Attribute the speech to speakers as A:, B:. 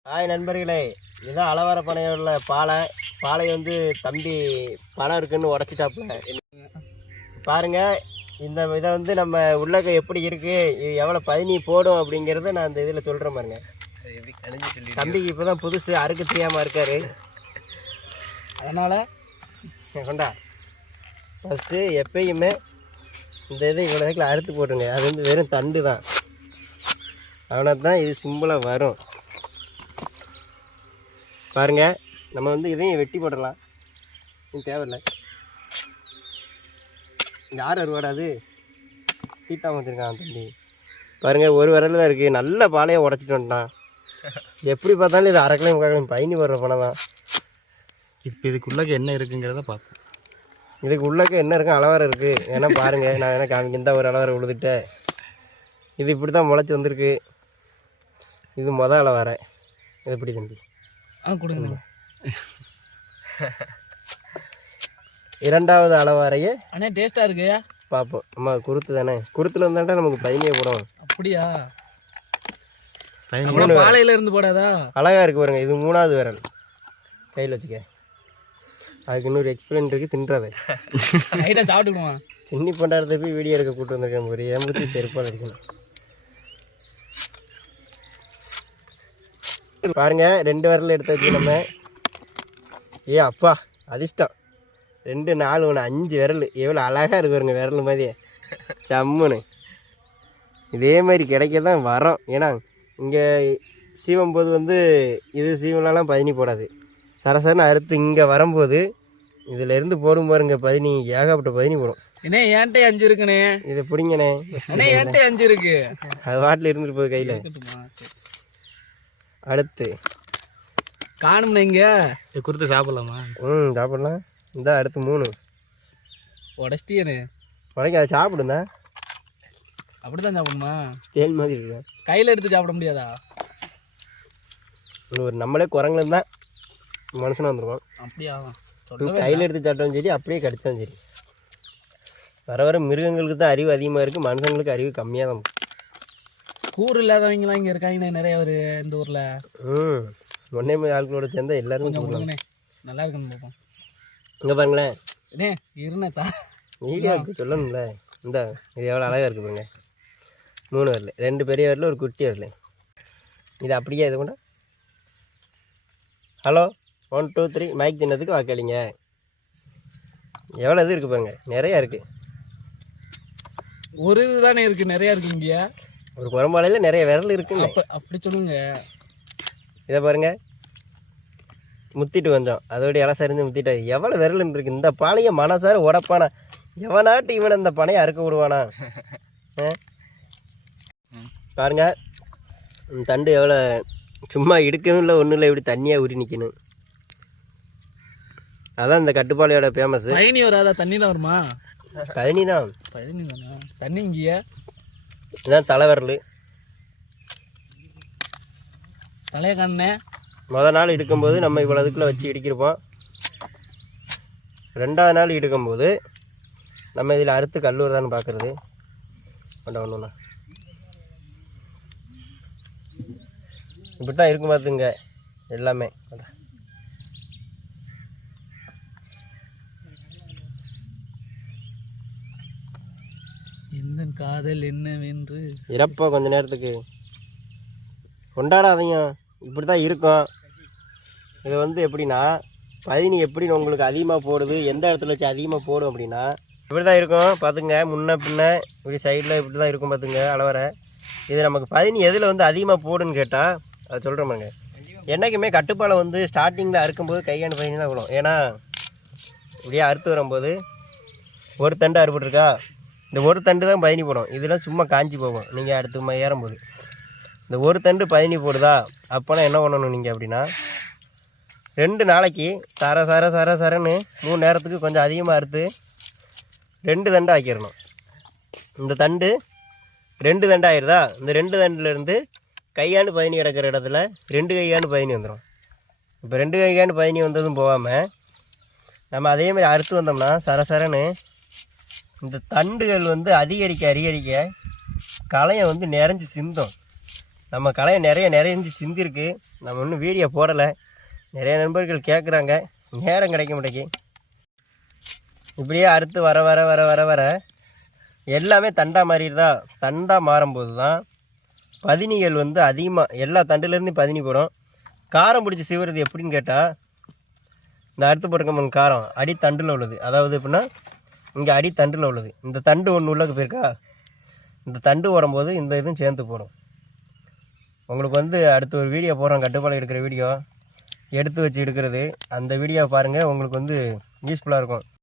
A: Hi நண்பர்களே, இதுதான் அளவர பனையோட பாலை வந்து தம்பி பணம் இருக்குன்னு உடச்சிட்டாப்புல. பாருங்க, இந்த இதை வந்து நம்ம உள்ளக்க எப்படி இருக்கு, இது எவ்வளோ பதினி போடும் அப்படிங்கிறத நான் இந்த இதில் சொல்கிறேன் பாருங்க. தம்பிக்கு இப்போ தான் புதுசு, அறுக்க தெரியாமல் இருக்காரு.
B: அதனால்
A: கொண்டா ஃபஸ்ட்டு எப்பயுமே இந்த இது இவ்வளோ அறுத்து போட்டுங்க. அது வந்து வெறும் தண்டு தான், அவனை தான் இது சிம்பிளாக வரும். பாருங்க, நம்ம வந்து இதையும் வெட்டி போடலாம், இது தேவையில்லை. யார் அறுவாடாது தீட்டாமல் வச்சுருக்கான் தம்பி. பாருங்கள், ஒரு விரல் தான் இருக்குது. நல்ல பாலையை உடச்சிட்டு வந்துட்டான். எப்படி பார்த்தாலும் இது அரைக்கலையும் முக்காக்கலையும் பயணி போடுற பணம் தான்.
C: இப்போ இதுக்குள்ளே என்ன இருக்குங்கிறத பார்ப்போம்.
A: இதுக்கு உள்ளக்க என்ன இருக்கும், அளவரை இருக்குது. ஏன்னா பாருங்கள், நான் என்ன காமிக்க இந்த ஒரு அளவரை விழுதுட்டேன். இது இப்படி தான் முளைச்சி வந்திருக்கு. இது அளவரை. இது எப்படி தம்பி?
B: கொடுங்க.
A: இரண்டாவது அளவரையே
B: அண்ணே டேஸ்ட்டாக இருக்கு
A: பார்ப்போம். அம்மா குருத்து தானே, குருத்தில் இருந்தாண்டா நமக்கு பதினியே போடும்.
B: அப்படியா? பாலையில இருந்து போடாதா?
A: அழகாக இருக்குது பாருங்க. இது மூணாவது விரல் கையில் வச்சுக்க. அதுக்கு இன்னொரு எக்ஸ்பிளைன் இருக்குது, தின்றதை
B: லைட்டாக சாப்பிட்டுக்குவான்.
A: சின்னி பண்டாரத்தை போய் வீடியோ எடுக்க கூப்பிட்டு வந்திருக்கேன். ஒரு ஏம்பத்தி செருப்பாக இருக்கணும். பாருங்க, 2 விரல் எடுத்து வச்சு நம்ம. அப்பா அதிர்ஷ்டம். 2 4 1 5 விரல். எவ்வளோ அழகாக இருக்கு பாருங்க, விரல் மாதிரியே சம்முன்னு. இதே மாதிரி கிடைக்க தான் வரோம். ஏன்னா இங்கே சீவம் போது வந்து இது சீவனெலாம் பதினி போடாது. சரசரன்னு அறுத்து இங்கே வரும்போது இதில் இருந்து போடும் பாருங்க பதினி, ஏகப்பட்ட பதினி போடும்.
B: ஏன்னா ஏன்ட்டே 5 இருக்குண்ணே.
A: இதை பிடிங்கண்ணே.
B: ஏன்ட்டே 5 இருக்கு.
A: அது வாட்டில் இருந்துட்டு போகுது கையில். அடுத்து
B: காணும்னா இங்கே
C: கொடுத்து சாப்பிட்லாமா?
A: சாப்பிடலாம். இந்த அடுத்து 3
B: உடச்சிட்டியனு
A: உடனே அதை சாப்பிடுந்தா.
B: அப்படிதான் சாப்பிடுமா?
A: தேன் மாதிரி இருக்கும்.
B: கையில் எடுத்து சாப்பிட முடியாதா?
A: ஒரு நம்மளே குரங்குல தான் மனுஷனாக வந்துருவோம்.
B: அப்படியா?
A: கையில் எடுத்து சாப்பிட்டாலும் சரி, அப்படியே கடிச்சாலும் சரி. வர வர மிருகங்களுக்கு தான் அறிவு அதிகமாக இருக்குது, மனுஷங்களுக்கு அறிவு கம்மியாக தான்.
B: கூறு இல்லாதவங்களாம் இங்கே இருக்காங்கண்ணே நிறைய ஒரு இந்த ஊரில்.
A: ஒன்னே மாதிரி ஆட்களோட சேர்ந்தா எல்லாருமே
B: நல்லா இருக்குன்னு பார்ப்போம்.
A: இங்கே பாருங்களேன்.
B: ஏ இருந்தா
A: வீடியோ சொல்லணும்ல. இந்த இது எவ்வளோ அழகாக இருக்குது பாருங்க. 3 வரல, 2 பெரிய வரல, ஒரு குட்டி வரல. இது அப்படியே இது கூட. ஹலோ 1 2 3 மைக் சின்னத்துக்கு வாக்களிங்க. எவ்வளோ இது இருக்குது பாருங்க, நிறையா இருக்குது.
B: ஒரு இது தானே இருக்குது, நிறையா இருக்குது. இங்கேயா
A: ஒரு குரம்பாலையில் நிறைய விரல் இருக்குங்க.
B: அப்படி சொல்லுங்க.
A: இதை பாருங்க, முத்திட்டு வந்தோம், அதோடைய இலை சரிஞ்சு முத்திட்டு எவ்வளோ விரல் இருக்குது. இந்த பாலையை மனசார உடப்பானா? எவனாட்டு இவனை இந்த பனையை அறுக்க விடுவானா? பாருங்க, தண்டு எவ்வளோ சும்மா இடுக்கவும் இல்லை, ஒன்றும் இல்லை, இப்படி தண்ணியாக உரி நிற்கணும். அதான் இந்த கட்டுப்பாளையோட ஃபேமஸ்.
B: பயணி வராதா? தண்ணி தான் வருமா?
A: பதினி தான்.
B: பதினி தானா? தண்ணி இங்கேயா?
A: இதுதான் தலைவரல்.
B: தலையை கண்ணே.
A: மொதல் நாள் இடுக்கும்போது நம்ம இவ்வளோ இதுக்குள்ளே வச்சு இடிக்கிருப்போம். 2ஆவது நாள் இடுக்கும்போது நம்ம இதில் அறுத்து கல்லூர்தான்னு பார்க்குறது. ஒன்றுண்ணா இப்படி தான் இருக்கும் பார்த்துங்க எல்லாமே.
B: எந்த காதல் என்னவென்று
A: இறப்போ கொஞ்ச நேரத்துக்கு கொண்டாடாதீங்க. இப்படி தான் இருக்கும். இது வந்து எப்படின்னா, பதினி எப்படி உங்களுக்கு அதிகமாக போடுது, எந்த இடத்துல வச்சு அதிகமாக போடும் அப்படின்னா இப்படி தான் இருக்கும் பார்த்துங்க. முன்ன பின்ன இப்படி சைடில் இப்படி தான் இருக்கும் பார்த்துங்க அளவரை. இது நமக்கு பதினி எதில் வந்து அதிகமாக போடுன்னு கேட்டால் அதை சொல்கிறோமாங்க. என்றைக்குமே கட்டுப்பாலை வந்து ஸ்டார்டிங்கில் அறுக்கும்போது கையாண்டு பதினி தான் விடும். ஏன்னா இப்படியே அறுத்து வரும்போது ஒரு தண்டு அறுபட்டுருக்கா, இந்த ஒரு தண்டு தான் பதினி போடும். இதெல்லாம் சும்மா காஞ்சி போகும். நீங்கள் அடுத்து ஏறும்போது இந்த ஒரு தண்டு பதினி போடுதா, அப்போனா என்ன பண்ணணும் நீங்கள் அப்படின்னா, 2 நாளைக்கு சரன்னு 3 நேரத்துக்கு கொஞ்சம் அதிகமாக அறுத்து 2 தண்டு ஆக்கிடணும். இந்த தண்டு 2 தண்டு ஆகிடுதா, இந்த 2 தண்டுலேருந்து கையாண்டு பதினி கிடக்கிற இடத்துல 2 கையாண்டு பதினி வந்துடும். இப்போ 2 கையாண்டு பதினி வந்ததும் போகாமல் நம்ம அதேமாதிரி அறுத்து வந்தோம்னா சரன்னு இந்த தண்டுகள் வந்து அதிகரிக்க களையை வந்து நிறைஞ்சி சிந்தும். நம்ம களையை நிறைய சிந்திருக்கு. நம்ம இன்னும் வீடியோ போடலை. நிறைய நண்பர்கள் கேட்குறாங்க, நேரம் கிடைக்க மாட்டேங்கி. இப்படியே அடுத்து வர வர வர வர வர எல்லாமே தண்டா மாறிடுதா. தண்டா மாறும்போது தான் பதினிகள் வந்து அதிகமாக எல்லா தண்டுலேருந்து பதினி போடும். காரம் பிடிச்சி சீவுறது எப்படின்னு கேட்டால், இந்த அடுத்து போட்டுக்க காரம் அடித்தண்டில் உள்ளது. அதாவது எப்படின்னா இங்கே அடித்தண்டில் உள்ளது. இந்த தண்டு ஒன்று உள்ளக்கு போயிருக்கா, இந்த தண்டு போடும்போது இந்த இதுவும் சேர்ந்து போடும். உங்களுக்கு வந்து அடுத்து ஒரு வீடியோ போடுறோம், கட்டுப்பாடு எடுக்கிற வீடியோ, எடுத்து வச்சு எடுக்கிறது. அந்த வீடியோ பாருங்கள், உங்களுக்கு வந்து யூஸ்ஃபுல்லாக இருக்கும்.